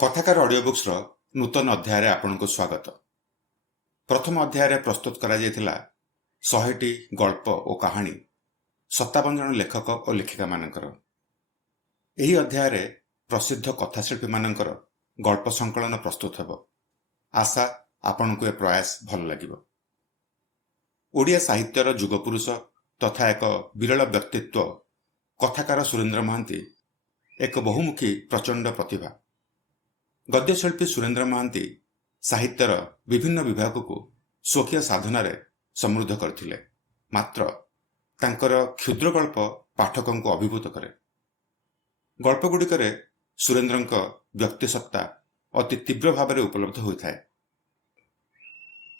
कथाकार audio books नूतन अध्याय आपनको स्वागत। प्रथम अध्याय प्रस्तुत करा 100टी गल्प और कहानी 57 जन लेखक और लेखिका मानकर। यही अध्याय प्रसिद्ध कथाशिल्पी मानकर गल्प संकलन प्रस्तुत हेब। आशा आपनको ए प्रयास भल लागिबो। ओडिया साहित्यर जुगपुरुष तथा एक विरल व्यक्तित्व कथाकार सुरेंद्र महांती एक बहुमुखी प्रचंड प्रतिभा। गद्यशिल्पी सुरेंद्र महांती साहित्यर विभिन्न विभाग को स्वकीय साधन समृद्ध करथिले। मात्र तांकर क्षुद्र गल्प पाठकों को अभिभूत करे। गल्पगुड़िकर सुरेंद्रंक व्यक्तिसत्ता अति तीव्र भाव में उपलब्ध होता है।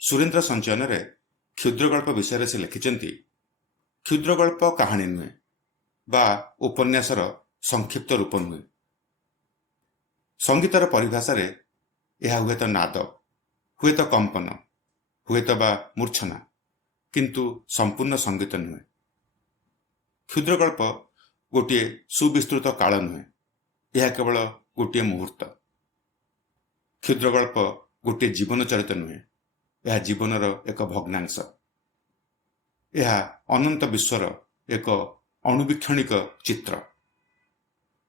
सुरेंद्र संचयन क्षुद्र गल्प विषय से लिखिचंती क्षुद्र गल्प कहानी नुहे बा उपन्यासर संक्षिप्त रूप नुहे। संगीतर परिभाषा रे यह हुए तो नाद, हुए तो कंपन, हुए तो बा मूर्छना, किंतु संपूर्ण संगीत नुहे। क्षुद्र गल्प गोटे सुविस्तृत काल नुहे, यह केवल गोटे मुहूर्त। क्षुद्र गल्प गोटे जीवन चरित नुहे, यह जीवनर एक भग्नांश। यह अनंत विश्वर एक अणुवीक्षणिक चित्र,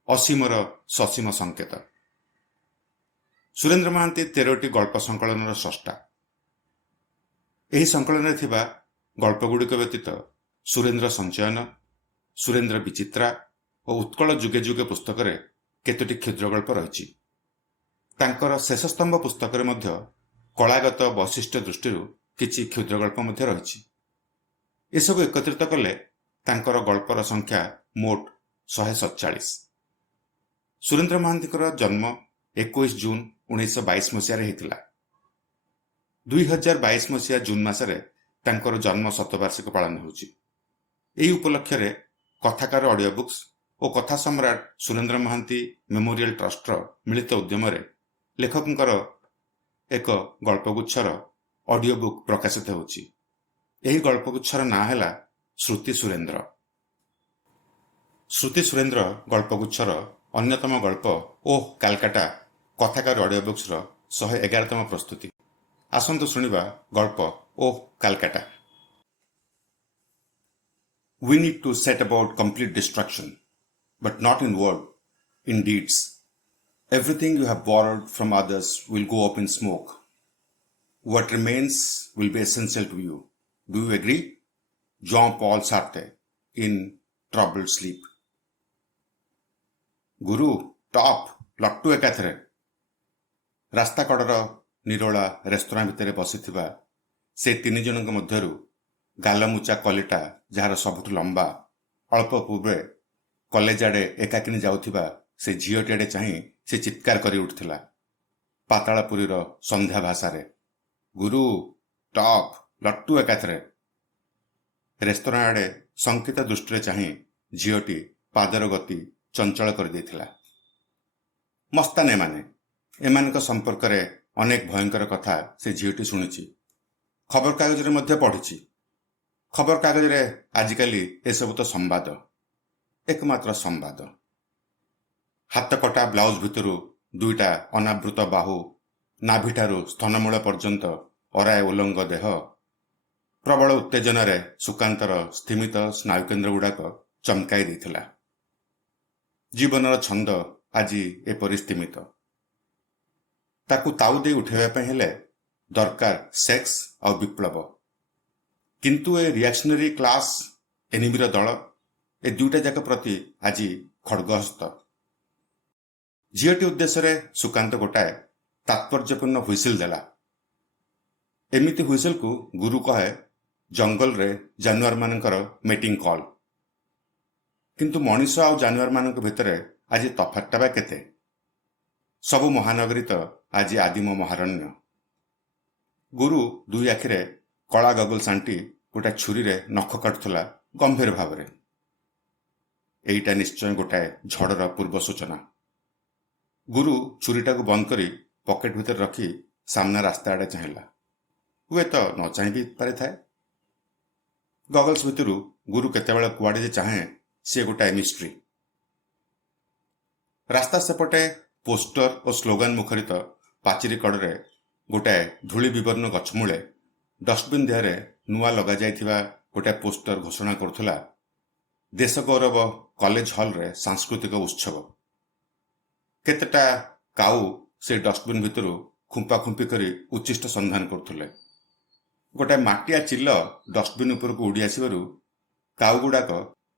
असीमर ससीम संकेत। सुरेंद्र महांती 13टी गल्प संकलन स्रष्टा। यही संकलन थिबा गल्पगुड़िक व्यतीत सुरेंद्र संचयन, सुरेंद्र विचित्रा और उत्कल जुगे जुगे पुस्तक केतोटी क्षुद्र गल्प रही। तांकर शेष स्तंभ पुस्तक कलागत वैशिष्ट्य दृष्टि किछि क्षुद्र गल्प रही। एसबू एकत्रित कले तांकर गल्पर संख्या मोट 147। सुरेंद्र महांती जन्म 21 जून 1922 मसीह होता। 2022 मसीहा जून मसरे तांकर जन्म शतवार्षिक पालन होची। एही उपलक्ष्य कथाकार ऑडियो बुक्स और कथा सम्राट सुरेंद्र महांती मेमोरियल ट्रस्ट मिलित उद्यम लेखकर एक गल्पगुच्छर ऑडियो बुक प्रकाशित होची। एही गल्पगुच्छर ना हैला श्रुति सुरेंद्र। श्रुति सुरेंद्र गल्पगुच्छर अन्यतम गल्प ओह कालकाटा कथाकार ऑडियो बुक्स 111तम प्रस्तुति। आसंतु सुनिबा गल्प ओह Calcutta. We need to set about complete destruction, but not in word, in deeds. Everything you have borrowed from others will go up in smoke. What remains will be essential to you. Do you agree? Jean-Paul Sartre in Troubled Sleep. Guru top लट्टू एकाथरे। रास्ता कड़र Nirola restaurant भितर बसिथिबा से 3 जनक मध्यरु गालमुचा कलिटा jar सबुठ लंबा अल्प पूर्वे college आड़े एकाकिनी जाउथिबा से झीओटी आड़े चाही से चित्कार करी उठथिला पातालपुरीर संध्या भाषा रे। गुरु टॉप लट्टू एकाथरे। रेस्तोरां आड़े संकित दृष्टि चाही झीओटी पादर गति चंचल कर देथिला। मस्ताने माने एमानक संपर्क रे अनेक भयंकर कथा से झीओटी शुणिछि। खबर कागज रे मध्य पढ़िछि। खबर कागज रे आजिकाली एसबु तो संवाद, एकमात्र संवाद। हाथ कटा ब्लाउज भितरु 2टा अनावृत बाहु, नाभिठारु स्तनमूल पर्यंत अराय उलंग देह, प्रबल उत्तेजन रे सुकांतर स्थिमित स्नायुकेन्द्र गुड़ाक चमकाई देथिला। जीवनर छंद आजी एपरि स्थिमित। ताकू ताऊ दे उठेबा हेले दरकार सेक्स और विप्लव। किंतु ए रिएक्शनरी क्लास एनिमिर दल ए 2टा जाक प्रति आज खड़गहस्त। झीओटी उद्देश्य सुकांत गोटाए तात्पर्यपूर्ण हुइसिल देला। एमिति हुइसिल को गुरु कहे जंगल रे जानवर मानकर मीटिंग कॉल। किंतु मनीष आ जानवर मानक भितर आज तफातटा बा केते? सबु महानगरी तो आज आदिम महारण्य। गुरु 2 आखिरे कला गगल सांटी गोटा छुरी रे नख काटुला गंभीर भाव रे। एईटा निश्चय गोटाए झड़र पूर्व सूचना। गुरु छुरीटा को बंद करी पॉकेट भीतर रखी सामना रास्ता आड़े चाहिला। हुए तो न चाहि भी पारे थाए। गगल्स भितरु गुरु केतेबेले कुआडे जे चाहे सी गोटाए मिस्ट्री। रास्ता सेपटे ପୋଷ୍ଟର ଓ ସ୍ଲୋଗାନ ମୁଖରିତ ପାଚେରୀ କଡ଼ରେ ଗୋଟାଏ ଧୂଳି ବିବର୍ଣ୍ଣ ଗଛମୂଳେ ଡଷ୍ଟବିନ୍ ଦେହରେ ନୂଆ ଲଗାଯାଇଥିବା ଗୋଟାଏ ପୋଷ୍ଟର ଘୋଷଣା କରୁଥିଲା ଦେଶ ଗୌରବ କଲେଜ ହଲରେ ସାଂସ୍କୃତିକ ଉତ୍ସବ। କେତେଟା କାଉ ସେ ଡଷ୍ଟବିନ୍ ଭିତରୁ ଖୁମ୍ପାଖୁମ୍ପି କରି ଉଚ୍ଛିଷ୍ଟ ସନ୍ଧାନ କରୁଥିଲେ। ଗୋଟାଏ ମାଟିଆ ଚିଲ ଡଷ୍ଟବିନ୍ ଉପରକୁ ଉଡ଼ି ଆସିବାରୁ କାଉ ଗୁଡ଼ାକ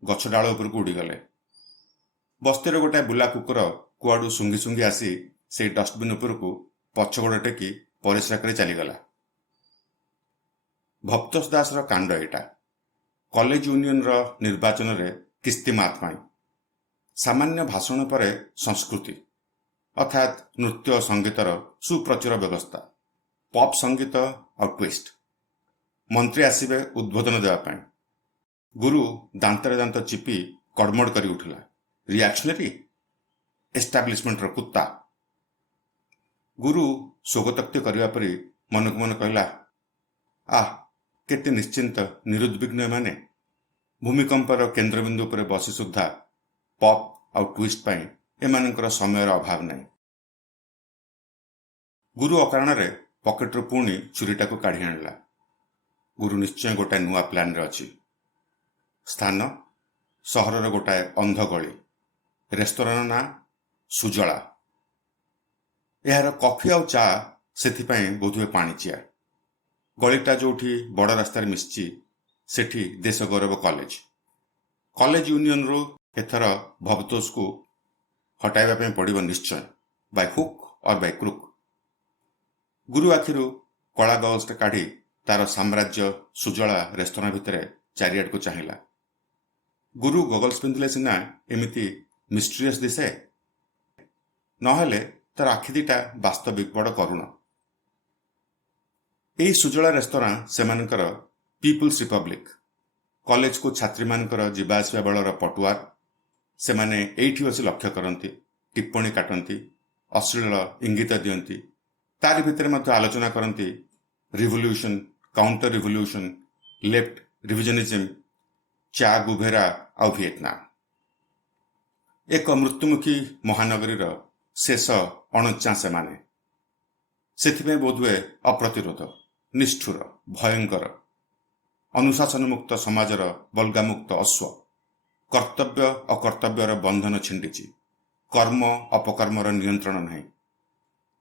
ଗଛ ଡାଳ ଉପରକୁ ଉଡ଼ିଗଲେ। ବସ୍ତିର ଗୋଟାଏ ବୁଲା କୁକୁର କୁଆଡ଼ୁ ଶୁଙ୍ଘି ଶୁଙ୍ଘି ଆସି ସେଇ ଡଷ୍ଟବିନ୍ ଉପରକୁ ପଛଗୋଡ଼ ଟେକି ପରିସ୍ରା କରି ଚାଲିଗଲା। ଭକ୍ତୋଷ ଦାସର କାଣ୍ଡ ଏଇଟା। କଲେଜ ୟୁନିୟନର ନିର୍ବାଚନରେ କିସ୍ତିମାତ ପାଇଁ ସାମାନ୍ୟ ଭାଷଣ ପରେ ସଂସ୍କୃତି ଅର୍ଥାତ୍ ନୃତ୍ୟ ଓ ସଙ୍ଗୀତର ସୁପ୍ରଚୁର ବ୍ୟବସ୍ଥା, ପପ୍ ସଙ୍ଗୀତ ଆଉ ଟ୍ୱିଷ୍ଟ। ମନ୍ତ୍ରୀ ଆସିବେ ଉଦ୍ବୋଧନ ଦେବା ପାଇଁ। ଗୁରୁ ଦାନ୍ତରେ ଦାନ୍ତ ଚିପି କଡ଼ମଡ଼ କରି ଉଠିଲା। ରିଆକ୍ସନରୀ ଏଷ୍ଟାବ୍ଲିଶମେଣ୍ଟର କୁତ୍ତା। ଗୁରୁ ସ୍ୱଗତୋକ୍ତି କରିବା ପରି ମନକୁ ମନ କହିଲା, କେତେ ନିଶ୍ଚିନ୍ତ ନିରୁଦ୍ବିଗ୍ନ ଏମାନେ। ଭୂମିକମ୍ପର କେନ୍ଦ୍ରବିନ୍ଦୁ ଉପରେ ବସି ସୁଦ୍ଧା ପପ୍ ଆଉ ଟ୍ୱିଷ୍ଟ ପାଇଁ ଏମାନଙ୍କର ସମୟର ଅଭାବ ନାହିଁ। ଗୁରୁ ଅକାରଣରେ ପକେଟରୁ ପୁଣି ଛୁରୀଟାକୁ କାଢ଼ି ଆଣିଲା। ଗୁରୁ ନିଶ୍ଚୟ ଗୋଟାଏ ନୂଆ ପ୍ଲାନରେ ଅଛି। ସ୍ଥାନ ସହରର ଗୋଟାଏ ଅନ୍ଧ ଗଳି। ରେସ୍ତୋରାଁର ନାଁ ସୁଜଳା। ଏହାର କଫି ଆଉ ଚା ସେଥିପାଇଁ ବୋଧହୁଏ ପାଣିଚିଆ। ଗଳିଟା ଯୋଉଠି ବଡ଼ ରାସ୍ତାରେ ମିଶିଛି ସେଠି ଦେଶ ଗୌରବ କଲେଜ। କଲେଜ ୟୁନିୟନରୁ ଏଥର ଭବତୋଷକୁ ହଟାଇବା ପାଇଁ ପଡ଼ିବ ନିଶ୍ଚୟ, ବାଇ ହୁକ୍ ଅର୍ ବାଇ କ୍ରୁକ୍। ଗୁରୁ ଆଖିରୁ କଳା ଗଗଲ୍ସଟା କାଢ଼ି ତାର ସାମ୍ରାଜ୍ୟ ସୁଜଳା ରେସ୍ତୋରାଁ ଭିତରେ ଚାରିଆଡ଼କୁ ଚାହିଁଲା। ଗୁରୁ ଗଗଲ୍ସ ପିନ୍ଧିଲେ ସିନା ଏମିତି ମିଷ୍ଟ୍ରିୟସ୍ ଦିଶେ, ନହେଲେ ତାର ଆଖି ଦିଟା ବାସ୍ତବିକ ବଡ଼ କରୁଣ। ଏହି ସୁଜଳା ରେସ୍ତୋରାଁ ସେମାନଙ୍କର ପିପୁଲ୍ସ ରିପବ୍ଲିକ। କଲେଜକୁ ଛାତ୍ରୀମାନଙ୍କର ଯିବା ଆସିବା ବେଳର ପଟୁଆର। ସେମାନେ ଏଇଠି ବସି ଲକ୍ଷ୍ୟ କରନ୍ତି, ଟିପ୍ପଣୀ କାଟନ୍ତି, ଅଶ୍ଳୀଳ ଇଙ୍ଗିତ ଦିଅନ୍ତି। ତାରି ଭିତରେ ମଧ୍ୟ ଆଲୋଚନା କରନ୍ତି ରିଭଲ୍ୟୁସନ, କାଉଣ୍ଟର ରିଭଲ୍ୟୁସନ, ଲେଫ୍ଟ ରିଭିଜନିଜିମ୍, ଚା ଗୁଭେରା ଆଉ ଭିଏତନାମ। ଏକ ମୃତ୍ୟୁମୁଖୀ ମହାନଗରୀର ଶେଷ ଅଣଚାଁ ସେମାନେ। ସେଥିପାଇଁ ବୋଧହୁଏ ଅପ୍ରତିରୋଧ, ନିଷ୍ଠୁର, ଭୟଙ୍କର। ଅନୁଶାସନମୁକ୍ତ ସମାଜର ବଲ୍ଗାମୁକ୍ତ ଅଶ୍ଵ। କର୍ତ୍ତବ୍ୟ ଅକର୍ତ୍ତବ୍ୟର ବନ୍ଧନ ଛିଣ୍ଡିଛି। କର୍ମ ଅପକର୍ମର ନିୟନ୍ତ୍ରଣ ନାହିଁ।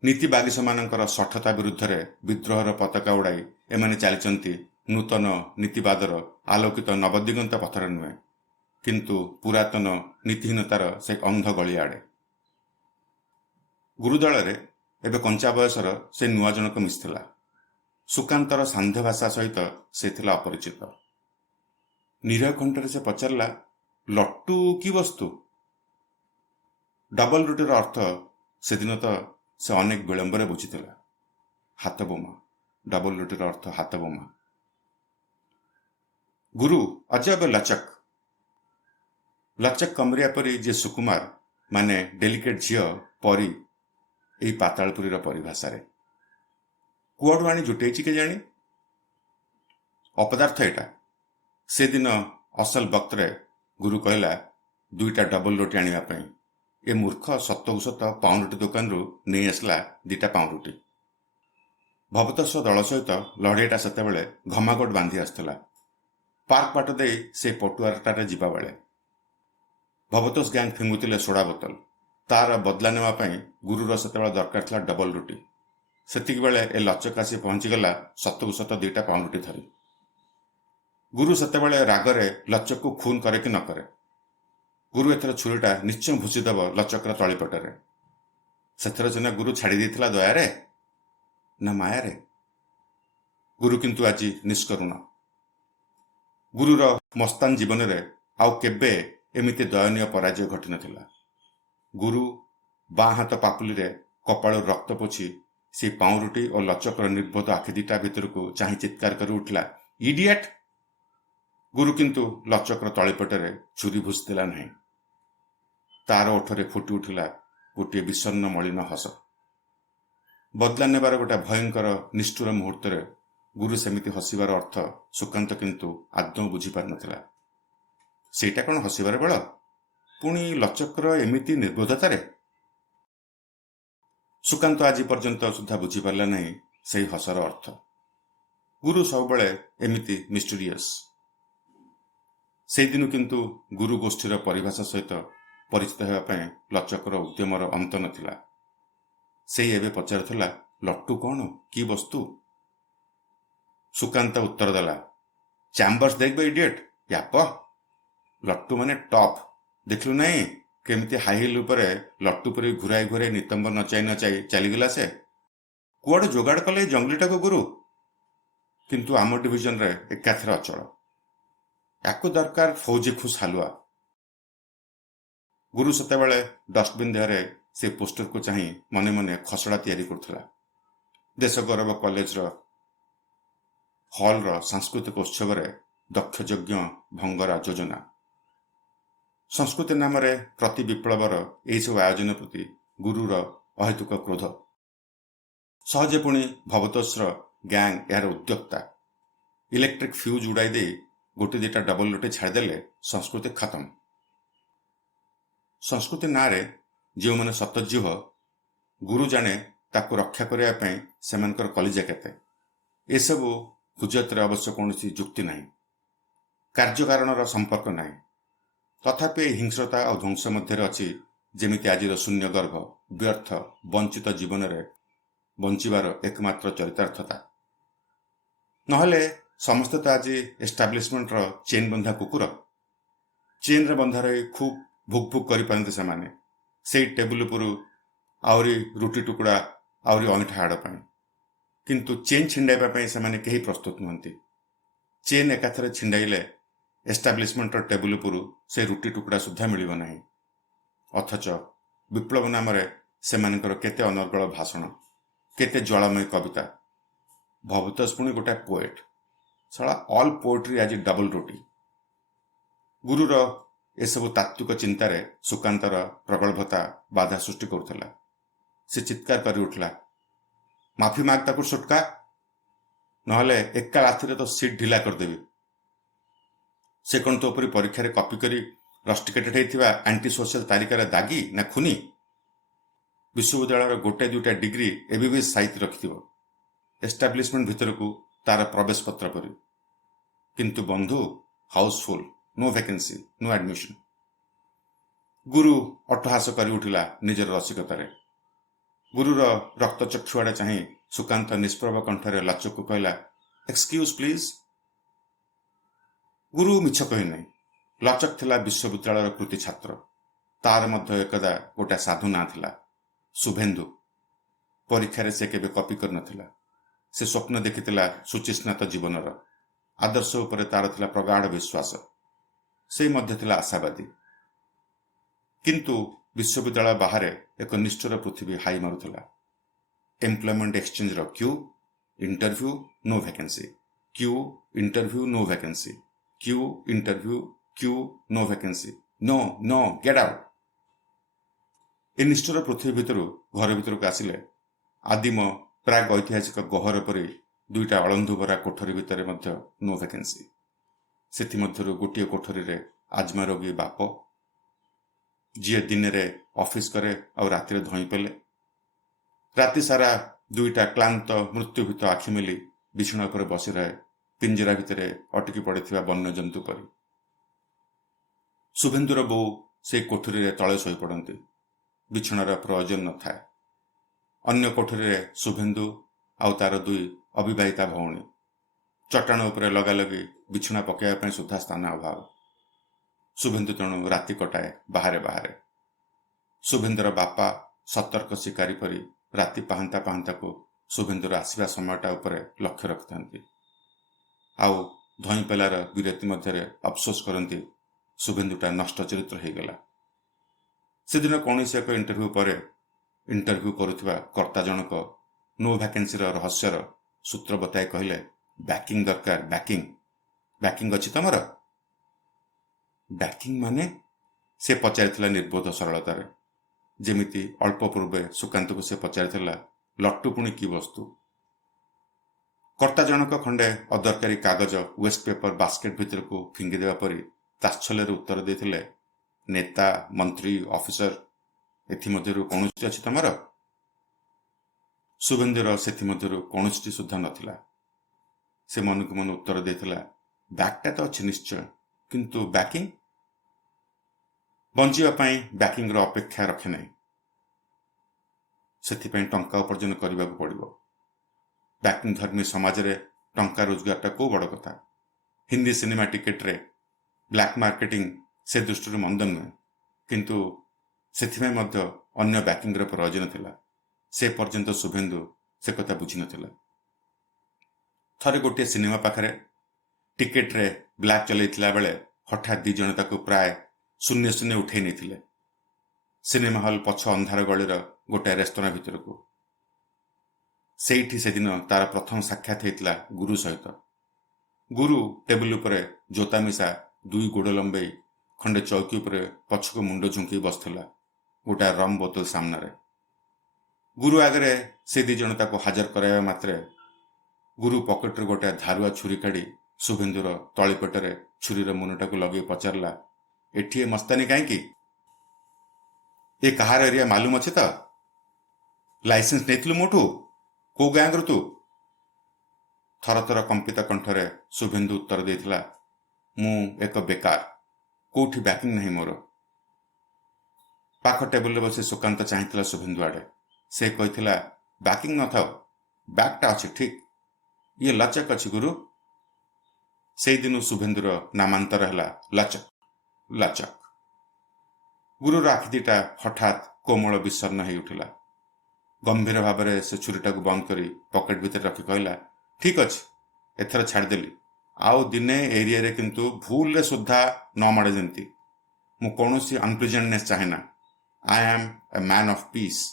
ନୀତିବାଗୀଶମାନଙ୍କର ଶଠତା ବିରୁଦ୍ଧରେ ବିଦ୍ରୋହର ପତାକା ଉଡ଼ାଇ ଏମାନେ ଚାଲିଛନ୍ତି ନୂତନ ନୀତିବାଦର ଆଲୋକିତ ନବଦିଗନ୍ତ ପଥରେ ନୁହେଁ, କିନ୍ତୁ ପୁରାତନ ନୀତିହୀନତାର ସେ ଅନ୍ଧ ଗଳିଆଡ଼େ। ଗୁରୁଦଳରେ ଏବେ କଞ୍ଚା ବୟସର ସେ ନୂଆ ଜଣକ ମିଶିଥିଲା। ସୁକାନ୍ତର ସାନ୍ଧ୍ୟ ଭାଷା ସହିତ ସେ ଥିଲା ଅପରିଚିତ। ନିରହ କଣ୍ଠରେ ସେ ପଚାରିଲା, ଲଟ୍ଟୁ କି ବସ୍ତୁ? ଡବଲ ରୁଟିର ଅର୍ଥ ସେଦିନ ତ ସେ ଅନେକ ବିଳମ୍ବରେ ବୁଝିଥିଲା। ହାତବୋମା। ଡବଲ ରୁଟିର ଅର୍ଥ ହାତବୋମା। ଗୁରୁ ଅଜବ ଲଚକ। ଲଚକ କମରିଆ ପରି ଯିଏ ସୁକୁମାର, ମାନେ ଡେଲିକେଟ ଝିଅ ପରି, ଏହି ପାତାଳପୁରୀର ପରିଭାଷାରେ। କୁଆଡ଼ୁ ଆଣି ଜୁଟେଇଛି କେଜାଣି? ଅପଦାର୍ଥ ଏଇଟା। ସେଦିନ ଅସଲ ବକ୍ତରେ ଗୁରୁ କହିଲା 2ଟା ଡବଲ ରୁଟି ଆଣିବା ପାଇଁ। ଏ ମୂର୍ଖ ସତକୁ ସତ ପାଉଁରୁଟି ଦୋକାନରୁ ନେଇ ଆସିଲା 2ଟା ପାଉଁରୁଟି। ଭବତୋଷ ଦଳ ସହିତ ଲଢ଼େଇଟା ସେତେବେଳେ ଘମାଘୋଟ ବାନ୍ଧି ଆସିଥିଲା। ପାର୍କ ବାଟ ଦେଇ ସେ ପଟୁଆରଟାରେ ଯିବାବେଳେ ଭବତୋଷ ଗ୍ୟାଙ୍ଗ ଫିଙ୍ଗୁଥିଲେ ସୋଡ଼ା ବୋତଲ। ତାର ବଦଲା ନେବା ପାଇଁ ଗୁରୁର ସେତେବେଳେ ଦରକାର ଥିଲା ଡବଲ ରୁଟି। ସେତିକିବେଳେ ଏ ଲଚକ ଆସି ପହଞ୍ଚିଗଲା ସତକୁ ସତ 2ଟା ପାଉଁରୁଟି ଧରି। ଗୁରୁ ସେତେବେଳେ ରାଗରେ ଲଚକକୁ ଖୁନ କରେ କି ନ କରେ। ଗୁରୁ ଏଥର ଛୁରୀଟା ନିଶ୍ଚୟ ଭୁଷିଦେବ ଲଚକର ତଳିପଟରେ। ସେଥିର ସିନା ଗୁରୁ ଛାଡ଼ି ଦେଇଥିଲା ଦୟାରେ ନା ମାୟାରେ। ଗୁରୁ କିନ୍ତୁ ଆଜି ନିଷ୍କରୁଣ। ଗୁରୁର ମସ୍ତାନ ଜୀବନରେ ଆଉ କେବେ ଏମିତି ଦୟନୀୟ ପରାଜୟ ଘଟିନଥିଲା। ଗୁରୁ ବାଁ ହାତ ପାପୁଲିରେ କପାଳରୁ ରକ୍ତ ପୋଛି ସେ ପାଉଁରୁଟି ଓ ଲଚକର ନିର୍ବୋଧ ଆଖି ଦିଟା ଭିତରକୁ ଚାହିଁ ଚିତ୍କାର କରି ଉଠିଲା, ଇଡିଏଟ୍! ଗୁରୁ କିନ୍ତୁ ଲଚକର ତଳିପଟରେ ଛୁରୀ ଭୁଷିଦେଲା ନାହିଁ। ତାର ଓଠରେ ଫୁଟି ଉଠିଲା ଗୋଟିଏ ବିଷଣ୍ଣ ମଳିନ ହସ। ବଦଲା ନେବାର ଗୋଟାଏ ଭୟଙ୍କର ନିଷ୍ଠୁର ମୁହୂର୍ତ୍ତରେ ଗୁରୁ ସେମିତି ହସିବାର ଅର୍ଥ ସୁକାନ୍ତ କିନ୍ତୁ ଆଦୌ ବୁଝିପାରିନଥିଲା। ସେଇଟା କ'ଣ ହସିବାର ବେଳ? ପୁଣି ଲଚକର ଏମିତି ନିର୍ବୋଧତାରେ? ସୁକାନ୍ତ ଆଜି ପର୍ଯ୍ୟନ୍ତ ସୁଦ୍ଧା ବୁଝିପାରିଲା ନାହିଁ ସେହି ହସର ଅର୍ଥ। ଗୁରୁ ସବୁବେଳେ ଏମିତି ମିଷ୍ଟେରିୟସ୍। ସେଇଦିନୁ କିନ୍ତୁ ଗୁରୁ ଗୋଷ୍ଠୀର ପରିଭାଷା ସହିତ ପରିଚିତ ହେବା ପାଇଁ ଲଚକର ଉଦ୍ୟମର ଅନ୍ତ ନଥିଲା। ସେଇ ଏବେ ପଚାରୁଥିଲା, ଲଟ୍ଟୁ କ'ଣ, କି ବସ୍ତୁ? ସୁକାନ୍ତ ଉତ୍ତର ଦେଲା, ଚାମ୍ବର୍ସ ଦେଖିବ ଇଡିଏଟ୍, ୟାପ। ଲଟ୍ଟୁ ମାନେ ଟପ୍। ଦେଖିଲୁ ନାହିଁ କେମିତି ହାଇ ହିଲ୍ ଉପରେ ଲଟ୍ଟୁ ପରି ଘୁରାଇ ଘୁରାଇ ନିତମ୍ବ ନଚାଇ ନଚାଇ ଚାଲିଗଲା ସେ। କୁଆଡ଼େ ଯୋଗାଡ଼ କଲେ ଏଇ ଜଙ୍ଗଲିଟାକୁ ଗୁରୁ? କିନ୍ତୁ ଆମ ଡିଭିଜନରେ ଏକାଥରେ ଅଚଳ। ୟାକୁ ଦରକାର ଫୌଜି ଖୁସ୍ ହାଲୁଆ। ଗୁରୁ ସେତେବେଳେ ଡଷ୍ଟବିନ୍ ଦେହରେ ସେ ପୋଷ୍ଟରକୁ ଚାହିଁ ମନେ ମନେ ଖସଡ଼ା ତିଆରି କରୁଥିଲା। ଦେଶ ଗୌରବ କଲେଜର ହଲ୍ର ସାଂସ୍କୃତିକ ଉତ୍ସବରେ ଦକ୍ଷଯଜ୍ଞ ଭଙ୍ଗରା ଯୋଜନା। ସଂସ୍କୃତି ନାମରେ ପ୍ରତି ବିପ୍ଳବର ଏହିସବୁ ଆୟୋଜନ ପ୍ରତି ଗୁରୁର ଅହେତୁକ କ୍ରୋଧ। ସହଜେ ପୁଣି ଭବତୋଷର ଗ୍ୟାଙ୍ଗ ଏହାର ଉଦ୍ୟୋକ୍ତା। ଇଲେକ୍ଟ୍ରିକ୍ ଫ୍ୟୁଜ୍ ଉଡ଼ାଇ ଦେଇ ଗୋଟିଏ ଦିଟା ଡବଲ ରୋଟି ଛାଡ଼ିଦେଲେ ସଂସ୍କୃତି ଖତମ। ସଂସ୍କୃତି ନାଁରେ ଯେଉଁମାନେ ସତଜୀବ, ଗୁରୁ ଜାଣେ ତାକୁ ରକ୍ଷା କରିବା ପାଇଁ ସେମାନଙ୍କର କଲିଜା କେତେ। ଏସବୁ ହୁଜତରେ ଅବଶ୍ୟ କୌଣସି ଯୁକ୍ତି ନାହିଁ, କାର୍ଯ୍ୟକାରଣର ସମ୍ପର୍କ ନାହିଁ। ତଥାପି ଏହି ହିଂସ୍ରତା ଆଉ ଧ୍ୱଂସ ମଧ୍ୟରେ ଅଛି ଯେମିତି ଆଜିର ଶୂନ୍ୟଗର୍ଭ ବ୍ୟର୍ଥ ବଞ୍ଚିତ ଜୀବନରେ ବଞ୍ଚିବାର ଏକମାତ୍ର ଚରିତାର୍ଥତା। ନହେଲେ ସମସ୍ତେ ତ ଆଜି ଏଷ୍ଟାବ୍ଲିଶମେଣ୍ଟର ଚେନ୍ ବନ୍ଧା କୁକୁର। ଚେନ୍ରେ ବନ୍ଧା ରହି ଖୁବ୍ ଭୁକ୍ ଭୁକ୍ କରିପାରନ୍ତି ସେମାନେ ସେଇ ଟେବୁଲ ଉପରୁ ଆହୁରି ରୁଟି ଟୁକୁଡ଼ା, ଆହୁରି ଅଇଁଠା ହାଡ଼ ପାଇଁ। କିନ୍ତୁ ଚେନ୍ ଛିଣ୍ଡାଇବା ପାଇଁ ସେମାନେ କେହି ପ୍ରସ୍ତୁତ ନୁହନ୍ତି। ଚେନ୍ ଏକାଥରେ ଛିଣ୍ଡାଇଲେ ଏଷ୍ଟାବ୍ଲିଶମେଣ୍ଟର ଟେବୁଲ ଉପରୁ ସେ ରୁଟି ଟୁକୁଡ଼ା ସୁଦ୍ଧା ମିଳିବ ନାହିଁ। ଅଥଚ ବିପ୍ଳବ ନାମରେ ସେମାନଙ୍କର କେତେ ଅନର୍ଗଳ ଭାଷଣ, କେତେ ଜ୍ୱାଳାମୟୀ କବିତା। ଭବତୋଷ ପୁଣି ଗୋଟାଏ ପୋଏଟ୍। ଶଳା ଅଲ୍ ପୋଏଟ୍ରି ଆଜି ଡବଲ ରୋଟି। ଗୁରୁର ଏସବୁ ତାତ୍ତ୍ୱିକ ଚିନ୍ତାରେ ସୁକାନ୍ତର ପ୍ରଗଳ୍ଭତା ବାଧା ସୃଷ୍ଟି କରୁଥିଲା। ସେ ଚିତ୍କାର କରି ଉଠିଲା, ମାଫି ମାଗ ତାକୁ ସୁଟକା, ନହେଲେ ଏକା ରାତିରେ ତ ସିଟ୍ ଢିଲା କରିଦେବି। ସେ କ'ଣ ତୋ ପରି ପରୀକ୍ଷାରେ କପି କରି ରଷ୍ଟିକେଟେଡ୍ ହେଇଥିବା ଆଣ୍ଟି ସୋସିଆଲ ତାଲିକାରେ ଦାଗି ନା ଖୁନି? ବିଶ୍ୱବିଦ୍ୟାଳୟର ଗୋଟାଏ ଦୁଇଟା ଡିଗ୍ରୀ ଏବେ ବି ସାଇତି ରଖିଥିବ ଏଷ୍ଟାବ୍ଲିଶମେଣ୍ଟ ଭିତରକୁ ତାର ପ୍ରବେଶ ପତ୍ର ପରି। କିନ୍ତୁ ବନ୍ଧୁ, house full, no vacancy, no admission. ଗୁରୁ ଅଟ୍ଟହାସ କରି ଉଠିଲା ନିଜର ରସିକତାରେ। ଗୁରୁର ରକ୍ତଚକ୍ଷୁ ଆଡ଼େ ଚାହିଁ ସୁକାନ୍ତ ନିଷ୍ପ୍ରଭ କଣ୍ଠରେ ଲଚକକୁ କହିଲା, ଏକ୍ସକ୍ୟୁଜ ପ୍ଲିଜ। ଗୁରୁ ମିଛ କହିନାହିଁ। ଲଚକ ଥିଲା ବିଶ୍ୱବିଦ୍ୟାଳୟର କୃତି ଛାତ୍ର। ତାର ମଧ୍ୟ ଏକଦା ଗୋଟାଏ ସାଧୁ ନାଁ ଥିଲା, ଶୁଭେନ୍ଦୁ। ପରୀକ୍ଷାରେ ସେ କେବେ କପି କରିନଥିଲା। ସେ ସ୍ୱପ୍ନ ଦେଖିଥିଲା ଶୁଚିସ୍ନାତ ଜୀବନର। ଆଦର୍ଶ ଉପରେ ତାର ଥିଲା ପ୍ରଗାଢ଼ ବିଶ୍ୱାସ। ସେ ମଧ୍ୟ ଥିଲା ଆଶାବାଦୀ। କିନ୍ତୁ ବିଶ୍ୱବିଦ୍ୟାଳୟ ବାହାରେ ଏକ ନିଷ୍ଠୁର ପୃଥିବୀ ହାଇ ମାରୁଥିଲା। ଏମ୍ପ୍ଲୟମେଣ୍ଟ ଏକ୍ସଚେଞ୍ଜର queue, interview, no vacancy, queue, interview, no vacancy, queue, interview, queue, no vacancy, no no get out. ଏ ନିଷ୍ଠୁର ପୃଥିବୀ ଭିତରୁ ଘର ଭିତରକୁ ଆସିଲେ ଆଦିମ ପ୍ରାଗ ଐତିହାସିକ ଗହ୍ୱର ପରି ଦୁଇଟା ଅଳନ୍ଧୁ ଭରା କୋଠରୀ ଭିତରେ ମଧ୍ୟ ନୋ ଭ୍ୟାକେନ୍ସି। ସେଥିମଧ୍ୟରୁ ଗୋଟିଏ କୋଠରୀରେ ଆଜମା ରୋଗୀ ବାପ, ଯିଏ ଦିନରେ ଅଫିସ କରେ ଆଉ ରାତିରେ ଧଇଁ ପେଲେ। ରାତି ସାରା ଦୁଇଟା କ୍ଳାନ୍ତ ମୃତ୍ୟୁଭୀତ ଆଖି ମେଲି ବିଛଣା ଉପରେ ବସି ରହେ, ପିଞ୍ଜରା ଭିତରେ ଅଟକି ପଡ଼ିଥିବା ବନ୍ୟଜନ୍ତୁ ପରି। ଶୁଭେନ୍ଦୁର ବୋଉ ସେଇ କୋଠରୀରେ ତଳେ ଶୋଇପଡ଼ନ୍ତି। ବିଛଣାର ପ୍ରୟୋଜନ ନଥାଏ। ଅନ୍ୟ କୋଠରୀରେ ଶୁଭେନ୍ଦୁ ଆଉ ତାର ଦୁଇ ଅବିବାହିତା ଭଉଣୀ। ଚଟାଣ ଉପରେ ଲଗାଲଗି ବିଛଣା ପକାଇବା ପାଇଁ ସୁଦ୍ଧା ସ୍ଥାନ ଅଭାବ। ଶୁଭେନ୍ଦୁ ତେଣୁ ରାତି କଟାଏ ବାହାରେ ବାହାରେ। ଶୁଭେନ୍ଦୁର ବାପା ସତର୍କ ଶିକାରୀ ପରି ରାତି ପାହାନ୍ତା ପାହାନ୍ତାକୁ ଶୁଭେନ୍ଦୁର ଆସିବା ସମୟଟା ଉପରେ ଲକ୍ଷ୍ୟ ରଖିଥାନ୍ତି। ଆଉ ଧଇଁ ପେଲାର ବିରତି ମଧ୍ୟରେ ଅଫସୋସ କରନ୍ତି ଶୁଭେନ୍ଦୁଟା ନଷ୍ଟ ଚରିତ୍ର ହେଇଗଲା। ସେଦିନ କୌଣସି ଏକ ଇଣ୍ଟରଭ୍ୟୁ ପରେ ଇଣ୍ଟରଭ୍ୟୁ କରୁଥିବା କର୍ତ୍ତା ଜଣକ ନୋ ଭ୍ୟାକେନ୍ସିର ରହସ୍ୟର ସୂତ୍ର ବତାଇ କହିଲେ, ବ୍ୟାକିଂ ଦରକାର, ବ୍ୟାକିଂ। ବ୍ୟାକିଂ ଅଛି ତମର? ବ୍ୟାକିଂ ମାନେ? ସେ ପଚାରିଥିଲା ନିର୍ବୋଧ ସରଳତାରେ, ଯେମିତି ଅଳ୍ପ ପୂର୍ବେ ସୁକାନ୍ତକୁ ସେ ପଚାରିଥିଲା, ଲଟ୍ଟୁ ପୁଣି କି ବସ୍ତୁ? କର୍ତ୍ତା ଜଣକ ଖଣ୍ଡେ ଅଦରକାରୀ କାଗଜ ୱେଷ୍ଟ ପେପର ବାସ୍କେଟ ଭିତରକୁ ଫିଙ୍ଗିଦେବା ପରି ତାଚ୍ଛଲ୍ୟରେ ଉତ୍ତର ଦେଇଥିଲେ, ନେତା, ମନ୍ତ୍ରୀ, ଅଫିସର, ଏଥିମଧ୍ୟରୁ କୌଣସି ଅଛି ତମର? शुभेन्दुर से कौनसी सुधा नथिला। से मन को मन उत्तर देथिला, बैकटा तो अच्छे निश्चय, किंतु बैकिंग बंचिबा पई बैकिंग रो अपेक्षा रखे नहीं। से टंका उपार्जन करने को पड़ो। बैकिंग धर्मी समाज रे टंका रोजगार को बड़ कथा। हिंदी सिनेमा टिकेट रे ब्लैक मार्केटिंग से दृष्टि मंद नुहे, किंतु से अन्य बैकिंग रो प्रयोजन थिला। से पर्यंत शुभेन्दु से कथा बुझी नथिला। थरे गोटे सिनेमा पाखरे टिकेट रे ब्लैक चलैथिला बेले हठात दी जण ताको प्राय शून्य शून्य उठे नहीं। सिनेमा हॉल पछ अंधार गलीर गोटे रेस्तोरां भितर को से दिन तार प्रथम साक्षात होता गुरु सहित। गुरु टेबुल उपरे जोता मिशा दुई गोड़ लंबे खंडे चौकी उपरे पछक मुंड झुंकी बसला गोटा रम बोतल सामने। गुरु आगे से दी जण ताको हाजर कराया मात्रे गुरु पकेट गोटे धारुआ छुरी काढ़ी शुभेन्दुर तलीपेटे छुरीर मुनटा को लगे पचारा, एठी मस्तानी कहीं ये कहार एरिया मालूम अच्छे तो? लाइसेंस नहीं मोठू को गैंग रु तू? थर थर कंपित कंठरे शुभेन्दु उत्तर देथिला, मु एक बेकार, कोठी बैकिंग नहीं मोर। पाख टेबुल बसी सुकांत चाहिए शुभेन्दु आड़े। से कहिथिला, बैकिंग न थाओ, बैकटा अच्छे ठीक, ये लचक अच्छी गुरु। से दिन शुभेन्दुर नामांतर है लचक लचक। गुरुर आखि दीटा हठात कोमल विषर्ण हो उठिला। गंभीर भाव में से छुरीटा को बंद करी पकेट भितर रखी कहला, ठीक अच्छे, एथर छाड़देली, आउ दिने एरिया रे किंतु भूल रे सुधा न माड़े जंती। मु कौनसी अनप्लीजेंटनेस चाहेना। I am a man of peace.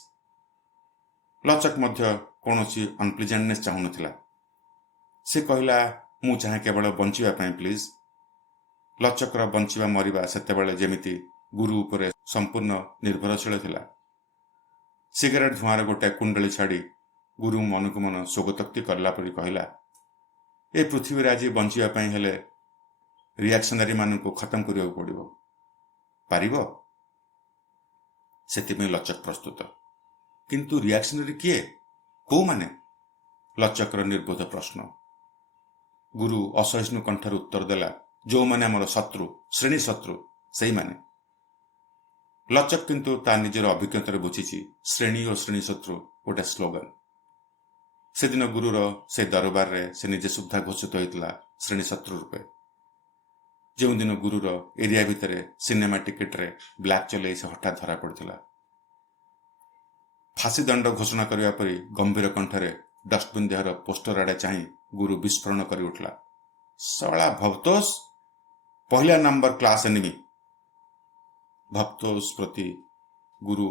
लचक मध्य कौनसी अनप्लीजेंटनेस चाहू नथिला। से कहला, मु चाहे केवल बंचिबा पई प्लीज। लचकर बंचिबा मरिबा सेतेबेले जेमिति गुरु उपरे संपूर्ण निर्भरशील थिला। सिगरेट धुआर गोटे कुंडली छाड़ी गुरु मन को मन शोकतक्ति करला परी कहला, ए पृथ्वी रे आज बंचिबा पई हेले रिएक्शनरी मान को खत्म करिया पड़िबो। पारिबो? सेतिमे लचक प्रस्तुत, किंतु रिएक्शनरी किए को माने? लचकर निर्बोध प्रश्न। गुरु असहिष्णु कंठर उत्तर देला, जो माने हमर शत्रु, श्रेणी शत्रु सही माने। लचक किंतु ता निजर अभिज्ञतार बुझी श्रेणी और श्रेणी शत्रु गोटे स्लोगन। से दिन गुरुर से दरबार रे से निजे सुधा घोषित होता श्रेणी शत्रु रूपे। जो दिन गुरुर एरिया भितर सिनेमा टिकेट रे ब्लैक चले से हठात धरा पड़ा। फांसी दंड घोषणा करने परी गंभीर कंठरे डस्टबिन देहर पोस्टर आड़े चाह गुरु विस्फोरण कर उठला, सला भवतोष, पहला नंबर क्लास एनिमी। भवतोष प्रति गुरु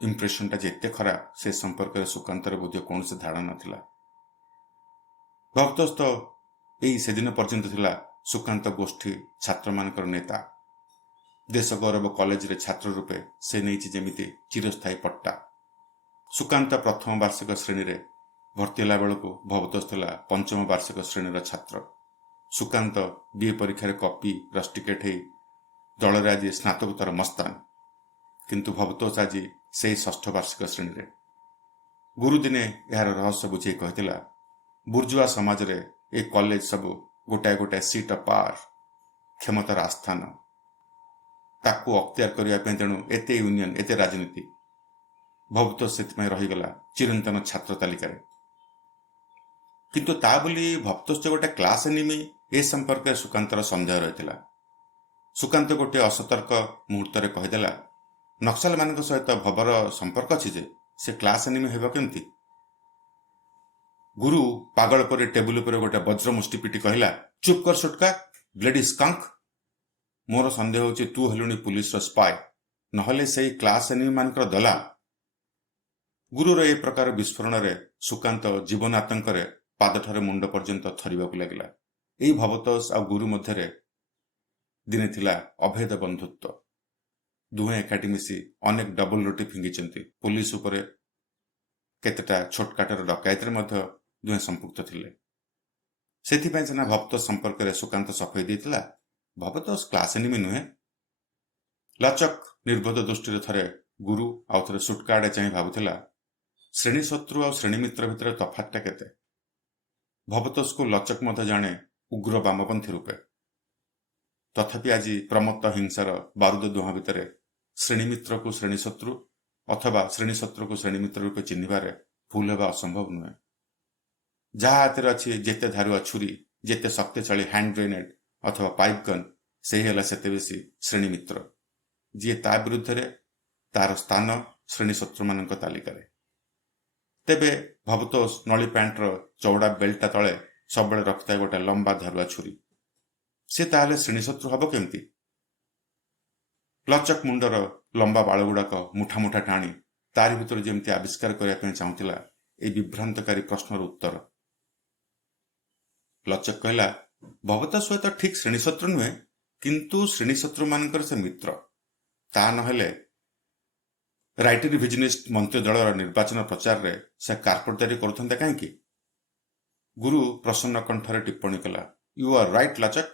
इंप्रेशन टा जेते खरा से संपर्क में सुकांतर बोध कौन से धारणा नथिला। भवतोष तो यही से दिन पर्यंत थिला सुकांत गोष्ठी छात्र मानकर नेता। देश गौरव कॉलेज रे छात्र रूपे से नहीं जेमिति चिरस्थायी पट्टा। सुकांत प्रथम वार्षिक श्रेणी रे भर्ती होला बेलू भवतोष थिला पंचम वार्षिक श्रेणी छात्र। सुकांत बीए परीक्षा कॉपी रस टिकेट हो दल आज स्नातकोत्तर मस्तान, किंतु भवतोष आज से षष्ठ वार्षिक श्रेणी रे। गुरु दिने यार रहस्य बुझे कहला, बुर्जुआ समाज रे ए कॉलेज सब गोटाए गोटाए सीट ऑफ पावर क्षमतार आस्थान, ताकू अख्तियार करने तेणु एते यूनियन एते राजनीति। भवतोष से रहीगला चिरंतन छात्र तालिकार। किंतु ता बोली भवतोष जो गोटे क्लास एनिमी ए संपर्क में सुकांतर संदेह रही। सुकांत गोटे असतर्क मुहूर्त में कहीदेला, नक्सल मान सहित भवर संपर्क अच्छी जे से क्लास एनिमी होगा केमती? गुरु पागल पर टेबुल पर गोटे वज्र मुष्टि पिटी कहला, चुप कर सुटका ब्लेडी स्कंक। मोर संदेह होची तू हेलुनी पुलिस रो स्पाई, नहले से क्लास एनिमी मानकर दला। गुरुर ए प्रकार विस्फोरण रे सुकांत जीवन आतंक रे पादठारे मुंड पर्यंत थरिबाकु लागिला। एई भवतोष आ गुरु मध्यरे दिने थिला अभेद बंधुत्व। दुहे एकाठी मिसी अनेक डबल रोटी फिंगिचंती। पुलिस उपरे केतेटा छोटकाटर डकायत रे मध्य दुहे संपुक्त थिले। सेथिपई सेना भवतोष संपर्क रे सुकांत सफाई देथिला, भवतोष क्लास एनिमी नुहे। लचक निर्बोध दृष्टि थरे गुरु आउ थरे सुटका आड़े चाहि भाबुथिला, ଶ୍ରେଣୀ ଶତ୍ରୁ ଆଉ ଶ୍ରେଣୀ ମିତ୍ର ଭିତରେ ତଫାତଟା କେତେ? ଭବତୋଷକୁ ଲଚକ ମଧ୍ୟ ଜାଣେ ଉଗ୍ର ବାମପନ୍ଥୀ ରୂପେ। ତଥାପି ଆଜି ପ୍ରମତ୍ତ ହିଂସାର ବାରୁଦ ଦୁହାଁ ଭିତରେ ଶ୍ରେଣୀ ମିତ୍ରକୁ ଶ୍ରେଣୀ ଶତ୍ରୁ ଅଥବା ଶ୍ରେଣୀ ଶତ୍ରୁକୁ ଶ୍ରେଣୀ ମିତ୍ର ରୂପେ ଚିହ୍ନିବାରେ ଭୁଲ ହେବା ଅସମ୍ଭବ ନୁହେଁ। ଯାହା ହାତରେ ଅଛି ଯେତେ ଧାରୁଆ ଛୁରୀ, ଯେତେ ଶକ୍ତିଶାଳୀ ହ୍ୟାଣ୍ଡ ଗ୍ରେନେଡ୍ ଅଥବା ପାଇପ୍ ଗନ୍, ସେହି ହେଲା ସେତେ ବେଶୀ ଶ୍ରେଣୀ ମିତ୍ର, ଯିଏ ତା ବିରୁଦ୍ଧରେ ତାର ସ୍ଥାନ ଶ୍ରେଣୀ ଶତ୍ରୁମାନଙ୍କ ତାଲିକାରେ। ତେବେ ଭବତୋଷ ନଳି ପ୍ୟାଣ୍ଟର ଚଉଡ଼ା ବେଲ୍ଟଟା ତଳେ ସବୁବେଳେ ରଖିଥାଏ ଗୋଟେ ଲମ୍ବା ଧାରୁଆ ଛୁରୀ। ସେ ତାହେଲେ ଶ୍ରେଣୀ ଶତ୍ରୁ ହବ କେମିତି? ଲଚକ ମୁଣ୍ଡର ଲମ୍ବା ବାଳଗୁଡ଼ାକ ମୁଠା ମୁଠା ଟାଣି ତାରି ଭିତରୁ ଯେମିତି ଆବିଷ୍କାର କରିବା ପାଇଁ ଚାହୁଁଥିଲା ଏହି ବିଭ୍ରାନ୍ତକାରୀ ପ୍ରଶ୍ନର ଉତ୍ତର। ଲଚକ କହିଲା, ଭବତୋଷ ହୁଏତ ଠିକ୍ ଶ୍ରେଣୀ ଶତ୍ରୁ ନୁହେଁ, କିନ୍ତୁ ଶ୍ରେଣୀ ଶତ୍ରୁମାନଙ୍କର ସେ ମିତ୍ର। ତା ନହେଲେ ରାଇଟ୍ ରିଭିଜନିଷ୍ଟ ମନ୍ତ୍ରୀ ଦଳର ନିର୍ବାଚନ ପ୍ରଚାରରେ ସେ କାର୍ପଟଦାରୀ କରୁଥାନ୍ତେ କାହିଁକି? ଗୁରୁ ପ୍ରସନ୍ନ କଣ୍ଠରେ ଟିପ୍ପଣୀ କଲା, ୟୁ ଆର୍ ରାଇଟ୍ ଲଚକ।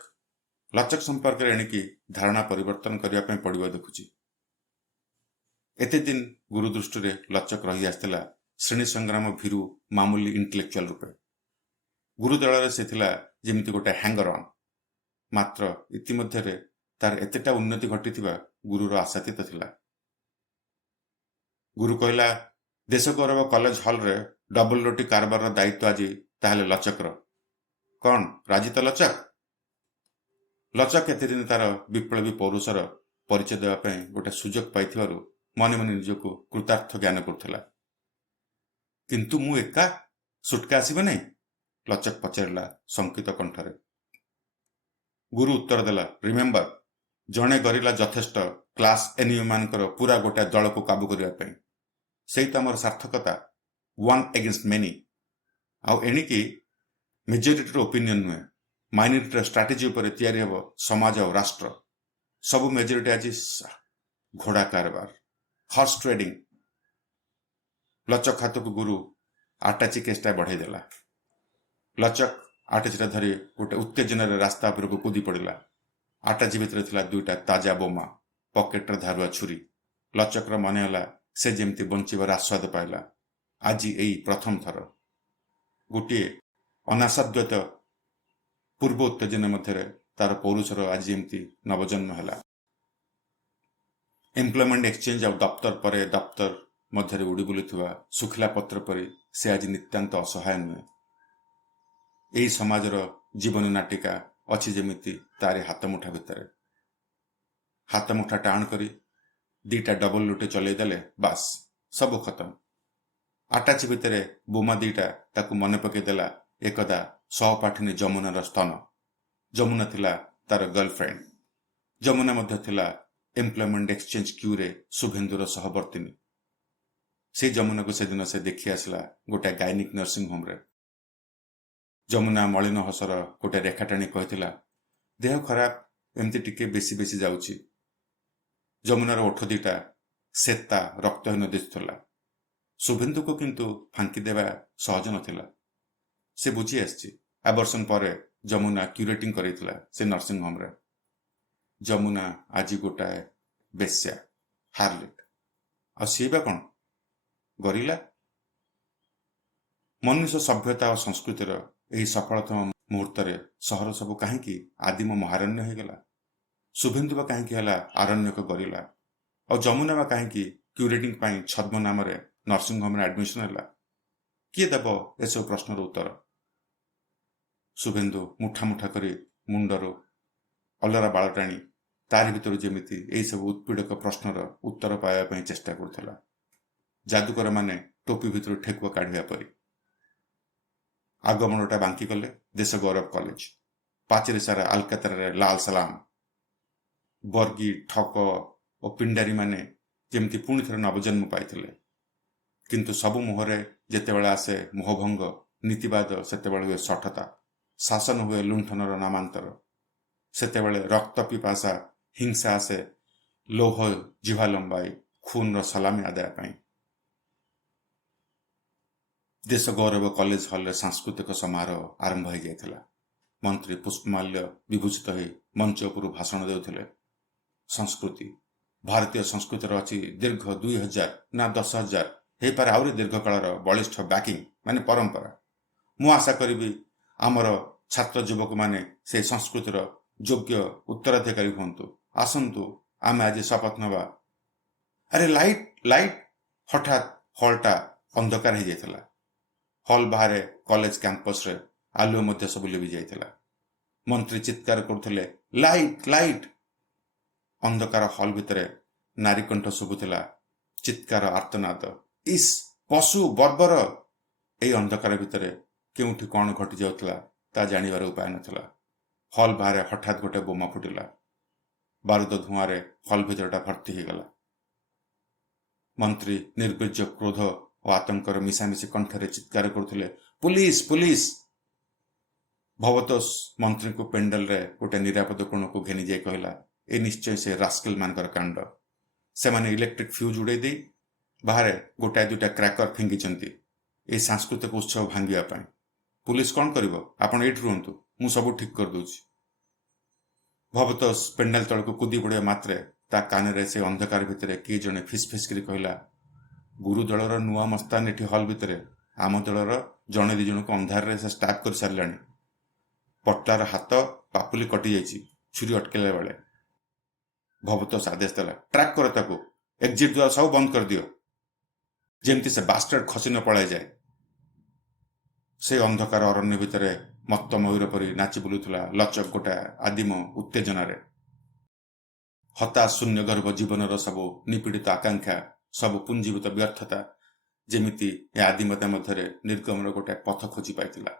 ଲଚକ ସମ୍ପର୍କରେ ଏଣିକି ଧାରଣା ପରିବର୍ତ୍ତନ କରିବା ପାଇଁ ପଡ଼ିବ ଦେଖୁଛି। ଏତେ ଦିନ ଗୁରୁ ଦୃଷ୍ଟିରେ ଲଚକ ରହି ଆସିଥିଲା ଶ୍ରେଣୀ ସଂଗ୍ରାମ ଭୀରୁ ମାମୁଲି ଇଣ୍ଟେଲେକ୍ଚୁଆଲ ରୂପେ। ଗୁରୁ ଦଳରେ ସେ ଥିଲା ଯେମିତି ଗୋଟେ ହ୍ୟାଙ୍ଗର ଅନ୍। ମାତ୍ର ଇତିମଧ୍ୟରେ ତାର ଏତେଟା ଉନ୍ନତି ଘଟିଥିବା ଗୁରୁର ଆଶାତୀତ ଥିଲା। ଗୁରୁ କହିଲା, ଦେଶ ଗୌରବ କଲେଜ ହଲରେ ଡବଲ ରୋଟି କାରବାରର ଦାୟିତ୍ୱ ଆଜି ତାହେଲେ ଲଚକର। କ'ଣ ରାଜି ତ ଲଚକ? ଲଚକ ଏତେଦିନ ତାର ବିପ୍ଳବୀ ପୌରୁଷର ପରିଚୟ ଦେବା ପାଇଁ ଗୋଟେ ସୁଯୋଗ ପାଇଥିବାରୁ ମନେ ମନେ ନିଜକୁ କୃତାର୍ଥ ଜ୍ଞାନ କରୁଥିଲା। କିନ୍ତୁ ମୁଁ ଏକା? ସୁଟକା ଆସିବ ନାହିଁ? ଲଚକ ପଚାରିଲା ଶଙ୍କିତ କଣ୍ଠରେ। ଗୁରୁ ଉତ୍ତର ଦେଲା, ରିମେମ୍ବର, ଜଣେ ଗରିଲା ଯଥେଷ୍ଟ କ୍ଲାସ ଏନିମିମାନଙ୍କର ପୁରା ଗୋଟାଏ ଦଳକୁ କାବୁ କରିବା ପାଇଁ। ସେଇ ତ ଆମର ସାର୍ଥକତା, ୱାନ୍ ଏଗେନ୍ଷ୍ଟ ମେନି। ଆଉ ଏଣିକି ମେଜରିଟିର ଓପିନିଅନ୍ ନୁହେଁ, ମାଇନରିଟିର ଷ୍ଟ୍ରାଟେଜି ଉପରେ ତିଆରି ହେବ ସମାଜ ଆଉ ରାଷ୍ଟ୍ର। ସବୁ ମେଜରିଟି ଆଜି ଘୋଡ଼ା କାରବାର, ହର୍ସ ଟ୍ରେଡିଂ। ଲଚକ ହାତକୁ ଗୁରୁ ଆଟାଚି କେସ୍ଟା ବଢ଼େଇ ଦେଲା। ଲଚକ ଆଟାଚିଟା ଧରି ଗୋଟେ ଉତ୍ତେଜନାରେ ରାସ୍ତା ଉପରକୁ କୁଦି ପଡ଼ିଲା। ଆଟାଚି ଭିତରେ ଥିଲା ଦୁଇଟା ତାଜା ବୋମା, ପକେଟରେ ଧାରୁଆ ଛୁରୀ। ଲଚକର ମନେ ହେଲା ସେ ଯେମିତି ବଞ୍ଚିବାର ଆସ୍ୱାଦ ପାଇଲା ଆଜି ଏଇ ପ୍ରଥମ ଥର। ଗୋଟିଏ ଅନାସାଧ୍ୟତ ପୂର୍ବ ଉତ୍ତେଜନା ମଧ୍ୟରେ ତାର ପୌରୁଷର ଆଜି ଏମିତି ନବଜନ୍ମ ହେଲା। ଏମ୍ପ୍ଲୟମେଣ୍ଟ ଏକ୍ସଚେଞ୍ଜ ଆଉ ଦପ୍ତର ପରେ ଦପ୍ତର ମଧ୍ୟରେ ଉଡ଼ି ବୁଲୁଥିବା ଶୁଖିଲା ପତ୍ର ପରି ସେ ଆଜି ନିତାନ୍ତ ଅସହାୟ ନୁହେଁ। ଏହି ସମାଜର ଜୀବନ ନାଟିକା ଅଛି ଯେମିତି ତାରି ହାତମୁଠା ଭିତରେ। ହାତମୁଠା ଟାଣ କରି ଦିଟା ଡବଲ ଲୁଟି ଚଲେଇ ଦେଲେ ବାସ୍ ସବୁ ଖତମ। ଆଟାଚି ଭିତରେ ବୋମା ଦିଟା ତାକୁ ମନେ ପକେଇ ଦେଲା ଏକଦା ସହପାଠିନୀ ଯମୁନାର ସ୍ତନ। ଯମୁନା ଥିଲା ତାର ଗର୍ଲଫ୍ରେଣ୍ଡ। ଯମୁନା ମଧ୍ୟ ଥିଲା ଏମ୍ପ୍ଲୟମେଣ୍ଟ ଏକ୍ସଚେଞ୍ଜ କ୍ୟୁରେ ଶୁଭେନ୍ଦୁର ସହବର୍ତ୍ତିନୀ। ସେଇ ଯମୁନାକୁ ସେଦିନ ସେ ଦେଖି ଆସିଲା ଗୋଟାଏ ଗାଇନିକ ନର୍ସିଂ ହୋମରେ। ଯମୁନା ମଳିନ ହସର ଗୋଟେ ରେଖା ଟାଣି କହିଥିଲା, ଦେହ ଖରାପ, ଏମିତି ଟିକେ ବେଶୀ ବେଶୀ ଯାଉଛି। ଯମୁନାର ଓଠ ଦିଟା ସେତା ରକ୍ତହୀନ ଦିଶୁଥିଲା। ଶୁଭେନ୍ଦୁକୁ କିନ୍ତୁ ଫାଙ୍କି ଦେବା ସହଜ ନଥିଲା। ସେ ବୁଝି ଆସିଛି, ଆବର୍ଷଣ ପରେ ଯମୁନା କ୍ୟୁରେଟିଂ କରିଥିଲା ସେ ନର୍ସିଂ ହୋମରେ। ଯମୁନା ଆଜି ଗୋଟାଏ ବେଶ୍ୟା, ହାର୍ଲେଟ। ଆଉ ସିଏ ବା କ'ଣ ଗରିଲା? ମନୁଷ୍ୟ ସଭ୍ୟତା ଓ ସଂସ୍କୃତିର ଏହି ସଫଳତମ ମୁହୂର୍ତ୍ତରେ ସହର ସବୁ କାହିଁକି ଆଦିମ ମହାରଣ୍ୟ ହୋଇଗଲା? ଶୁଭେନ୍ଦୁ ବା କାହିଁକି ହେଲା ଆରଣ୍ୟକ ଗରିଲା? ଆଉ ଯମୁନା ବା କାହିଁକି କ୍ୟୁରେଟିଂ ପାଇଁ ଛଦ୍ମ ନାମରେ ନର୍ସିଂ ହୋମରେ ଆଡମିସନ ହେଲା? କିଏ ଦେବ ଏସବୁ ପ୍ରଶ୍ନର ଉତ୍ତର? ଶୁଭେନ୍ଦୁ ମୁଠା ମୁଠା କରି ମୁଣ୍ଡରୁ ଅଲରା ବାଳ ଟାଣି ତାରି ଭିତରୁ ଯେମିତି ଏହିସବୁ ଉତ୍ପୀଡ଼କ ପ୍ରଶ୍ନର ଉତ୍ତର ପାଇବା ପାଇଁ ଚେଷ୍ଟା କରୁଥିଲା, ଯାଦୁକର ମାନେ ଟୋପି ଭିତରୁ ଠେକୁଆ କାଢ଼ିବା ପରି। ଆଗମନଟା ବାଙ୍କି କଲେ ଦେଶ ଗୌରବ କଲେଜ। ପାଚେରୀ ସାରା ଆଲକାତରାରେ ଲାଲ ସଲାମ। ବର୍ଗୀ, ଠକ ଓ ପିଣ୍ଡାରୀମାନେ ଯେମିତି ପୁଣି ଥରେ ନବଜନ୍ମ ପାଇଥିଲେ। କିନ୍ତୁ ସବୁ ମୁହଁରେ ଯେତେବେଳେ ଆସେ ମୋହଭଙ୍ଗ, ନୀତିବାଦ ସେତେବେଳେ ହୁଏ ଶଠତା, ଶାସନ ହୁଏ ଲୁଣ୍ଠନର ନାମାନ୍ତର। ସେତେବେଳେ ରକ୍ତ ପିପାସା, ହିଂସା ଆସେ ଲୌହ ଜିଭା ଲମ୍ବାଇ ଖୁନର ସଲାମି ଆଦାୟ ପାଇଁ। ଦେଶ ଗୌରବ କଲେଜ ହଲରେ ସାଂସ୍କୃତିକ ସମାରୋହ ଆରମ୍ଭ ହୋଇଯାଇଥିଲା। ମନ୍ତ୍ରୀ ପୁଷ୍ପମାଲ୍ୟ ବିଭୂଷିତ ହୋଇ ମଞ୍ଚ ଉପରୁ ଭାଷଣ ଦେଉଥିଲେ। ସଂସ୍କୃତି, ଭାରତୀୟ ସଂସ୍କୃତିର ଅଛି ଦୀର୍ଘ 2000 ନା 10,000 ହେଇପାରେ ଆହୁରି ଦୀର୍ଘକାଳର ବଳିଷ୍ଠ ବ୍ୟାକିଂ ମାନେ ପରମ୍ପରା। ମୁଁ ଆଶା କରିବି ଆମର ଛାତ୍ର ଯୁବକମାନେ ସେ ସଂସ୍କୃତିର ଯୋଗ୍ୟ ଉତ୍ତରାଧିକାରୀ ହୁଅନ୍ତୁ। ଆସନ୍ତୁ ଆମେ ଆଜି ଶପଥ ନେବା। ଆରେ ଲାଇଟ୍ ଲାଇଟ୍! ହଠାତ୍ ହଲ୍ଟା ଅନ୍ଧକାର ହେଇଯାଇଥିଲା। ହଲ୍ ବାହାରେ କଲେଜ କ୍ୟାମ୍ପସରେ ଆଲୁଅ ମଧ୍ୟ ସବୁ ଲିଭି ଯାଇଥିଲା। ମନ୍ତ୍ରୀ ଚିତ୍କାର କରୁଥିଲେ, ଲାଇଟ୍ ଲାଇଟ୍! ଅନ୍ଧକାର ହଲ୍ ଭିତରେ ନାରୀ କଣ୍ଠ ଶୁଭୁଥିଲା, ଚିତ୍କାର, ଆର୍ତ୍ତନାଦ। ଇସ୍, ପଶୁ, ବର୍ବର! ଏହି ଅନ୍ଧକାର ଭିତରେ କେଉଁଠି କ'ଣ ଘଟି ଯାଉଥିଲା ତା ଜାଣିବାର ଉପାୟ ନଥିଲା। ହଲ୍ ବାହାରେ ହଠାତ୍ ଗୋଟେ ବୋମା ଫୁଟିଲା। ବାରୁଦ ଧୂଆଁରେ ହଲ୍ ଭିତରଟା ଭର୍ତ୍ତି ହେଇଗଲା। ମନ୍ତ୍ରୀ ନିର୍ବିର୍ଯ୍ୟ କ୍ରୋଧ ଓ ଆତଙ୍କର ମିଶାମିଶି କଣ୍ଠରେ ଚିତ୍କାର କରୁଥିଲେ, ପୁଲିସ ପୁଲିସ! ଭବତୋଷ ମନ୍ତ୍ରୀଙ୍କୁ ପେଣ୍ଡାଲରେ ଗୋଟେ ନିରାପଦ କୋଣକୁ ଘେନି ଯାଇ କହିଲା, ଏ ନିଶ୍ଚୟ ସେ ରାସ୍କେଲ ମାନଙ୍କର କାଣ୍ଡ। ସେମାନେ ଇଲେକ୍ଟ୍ରିକ୍ ଫ୍ୟୁଜ୍ ଉଡ଼େଇ ଦେଇ ବାହାରେ ଗୋଟାଏ ଦୁଇଟା କ୍ରାକର ଫିଙ୍ଗିଛନ୍ତି ଏହି ସାଂସ୍କୃତିକ ଉତ୍ସବ ଭାଙ୍ଗିବା ପାଇଁ। ପୁଲିସ କ'ଣ କରିବ? ଆପଣ ଏଇଠି ରୁହନ୍ତୁ, ମୁଁ ସବୁ ଠିକ୍ କରିଦେଉଛି। ଭବତୋଷ ପେଣ୍ଡାଲ ତଳକୁ କୁଦି ପଡ଼ିବା ମାତ୍ରେ ତା କାନରେ ସେ ଅନ୍ଧକାର ଭିତରେ କିଏ ଜଣେ ଫିସ୍ ଫିସ୍ କରି କହିଲା, ଗୁରୁ ଦଳର ନୂଆ ମସ୍ତାନ ଏଠି ହଲ୍ ଭିତରେ। ଆମ ଦଳର ଜଣେ ଦି ଜଣଙ୍କୁ ଅନ୍ଧାରରେ ସେ ଷ୍ଟାପ୍ କରିସାରିଲାଣି। ପଟ୍ଟାର ହାତ ପାପୁଲି କଟିଯାଇଛି ଛୁରୀ ଅଟକେଇଲା ବେଳେ। ଭବତୋଷ ଆଦେଶ ଦେଲା, ଟ୍ରାକ୍ କର ତାକୁ, ଏକ୍ଜିଟ୍ ଦ୍ୱାର ସବୁ ବନ୍ଦ କରିଦିଅ, ଯେମିତି ସେ ବାଷ୍ଟର୍ଡ ଖସି ନ ପଳାଇଯାଏ। ସେ ଅନ୍ଧକାର ଅରଣ୍ୟ ଭିତରେ ମତ୍ତ ମୟୂର ପରି ନାଚି ବୁଲୁଥିଲା ଲଚକ ଗୋଟାଏ ଆଦିମ ଉତ୍ତେଜନାରେ। ହତାଶ ଶୂନ୍ୟଗର୍ଭ ଜୀବନର ସବୁ ନିପୀଡ଼ିତ ଆକାଂକ୍ଷା, ସବୁ ପୁଞ୍ଜୀଭୂତ ବ୍ୟର୍ଥତା ଯେମିତି ଏ ଆଦିମତା ମଧ୍ୟରେ ନିର୍ଗମର ଗୋଟାଏ ପଥ ଖୋଜି ପାଇଥିଲା।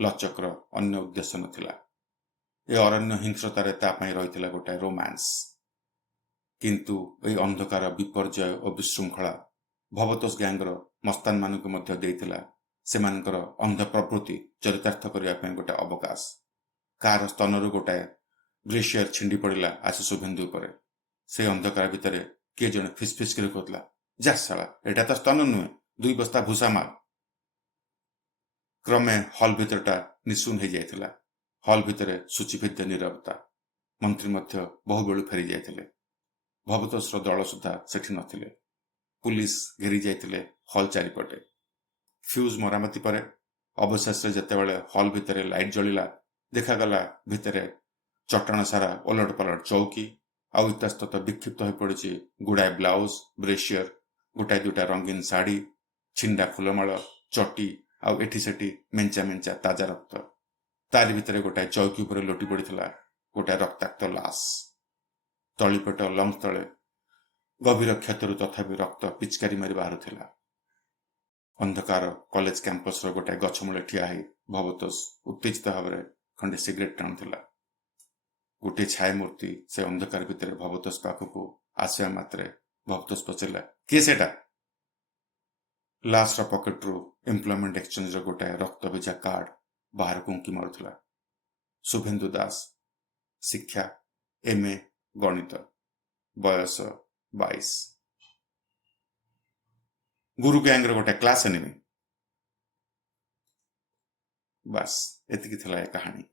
ଲଚକର ଅନ୍ୟ ଉଦ୍ଦେଶ୍ୟ ନଥିଲା। ଏ ଅରଣ୍ୟ ହିଂସ୍ରତାରେ ତା ପାଇଁ ରହିଥିଲା ଗୋଟାଏ ରୋମାନ୍ସ। କିନ୍ତୁ ଏହି ଅନ୍ଧକାର, ବିପର୍ଯ୍ୟୟ ଓ ବିଶୃଙ୍ଖଳା ଭବତୋଷ ଗ୍ୟାଙ୍ଗର ମସ୍ତାନମାନଙ୍କୁ ମଧ୍ୟ ଦେଇଥିଲା ସେମାନଙ୍କର ଅନ୍ଧ ପ୍ରବୃତ୍ତି ଚରିତାର୍ଥ କରିବା ପାଇଁ ଗୋଟାଏ ଅବକାଶ। କାହାର ସ୍ତନରୁ ଗୋଟାଏ ଗ୍ଲେସିୟର ଛିଣ୍ଡି ପଡ଼ିଲା ଆସି ଶୁଭେନ୍ଦୁ ଉପରେ। ସେ ଅନ୍ଧକାର ଭିତରେ କିଏ ଜଣେ ଫିସ୍ ଫିସ୍ କରି କହୁଥିଲା, ଯା ଶାଳା, ଏଇଟା ତ ସ୍ତନ ନୁହେଁ, 2 ବସ୍ତା ଭୁଷା ମାଲ। କ୍ରମେ ହଲ୍ ଭିତରଟା ନିଶୂନ ହେଇଯାଇଥିଲା। ହଲ୍ ଭିତରେ ସୂଚୀଭିଦ୍ଧ ନୀରବତା। ମନ୍ତ୍ରୀ ମଧ୍ୟ ବହୁବେଳୁ ଫେରି ଯାଇଥିଲେ। ଭବତୋଷର ଦଳ ସୁଦ୍ଧା ସେଠି ନଥିଲେ। ପୁଲିସ ଘେରି ଯାଇଥିଲେ ହଲ୍ ଚାରିପଟେ। ଫ୍ୟୁଜ୍ ମରାମତି ପରେ ଅବଶେଷରେ ଯେତେବେଳେ ହଲ୍ ଭିତରେ ଲାଇଟ୍ ଜଳିଲା, ଦେଖାଗଲା ଭିତରେ ଚଟାଣ ସାରା ଓଲଟ ପଲଟ ଚୌକି, ଆଉ ଇତସ୍ତତ ବିକ୍ଷିପ୍ତ ହୋଇପଡ଼ିଛି ଗୁଡ଼ାଏ ବ୍ଲାଉଜ, ବ୍ରେସିୟର, ଗୋଟାଏ ଦୁଇଟା ରଙ୍ଗୀନ ଶାଢ଼ୀ, ଛିଣ୍ଡା ଫୁଲମାଳ, ଚଟି, ଆଉ ଏଠି ସେଠି ମେଞ୍ଚା ମେଞ୍ଚା ତାଜା ରକ୍ତ। ତାରି ଭିତରେ ଗୋଟାଏ ଚୌକି ଉପରେ ଲୋଟି ପଡ଼ିଥିଲା ଗୋଟାଏ ରକ୍ତାକ୍ତ ଲାଶ। ତଳିପେଟ ଲଙ୍ଗ ତଳେ ଗଭୀର କ୍ଷତରୁ ତଥାପି ରକ୍ତ ପିଚକାରୀ ମାରି ବାହାରୁଥିଲା। ଅନ୍ଧକାର କଲେଜ କ୍ୟାମ୍ପସର ଗୋଟାଏ ଗଛ ମୂଳେ ଠିଆ ହେଇ ଭବତୋଷ ଉତ୍ତେଜିତ ଭାବରେ ଖଣ୍ଡେ ସିଗାରେଟ୍ ଟାଣୁଥିଲା। ଗୋଟିଏ ଛାୟାମୂର୍ତ୍ତି ସେ ଅନ୍ଧକାର ଭିତରେ ଭବତୋଷ ପାଖକୁ ଆସିବା ମାତ୍ରେ ଭବତୋଷ ପଚାରିଲା, କିଏ ସେଟା? ଲାଶର ପକେଟରୁ ଏମ୍ପ୍ଲୟମେଣ୍ଟ ଏକ୍ସଚେଞ୍ଜର ଗୋଟାଏ ରକ୍ତଭିଜା କାର୍ଡ ବାହାରକୁ ଉଙ୍କି ମାରୁଥିଲା। ଶୁଭେନ୍ଦୁ ଦାସ, ଶିକ୍ଷା MA ଗଣିତ, ବୟସ 22। ଗୁରୁ ଗ୍ୟାଙ୍ଗର ଗୋଟେ କ୍ଲାସ ଏନିମି। ବାସ୍, ଏତିକି ଥିଲା ଏ କାହାଣୀ।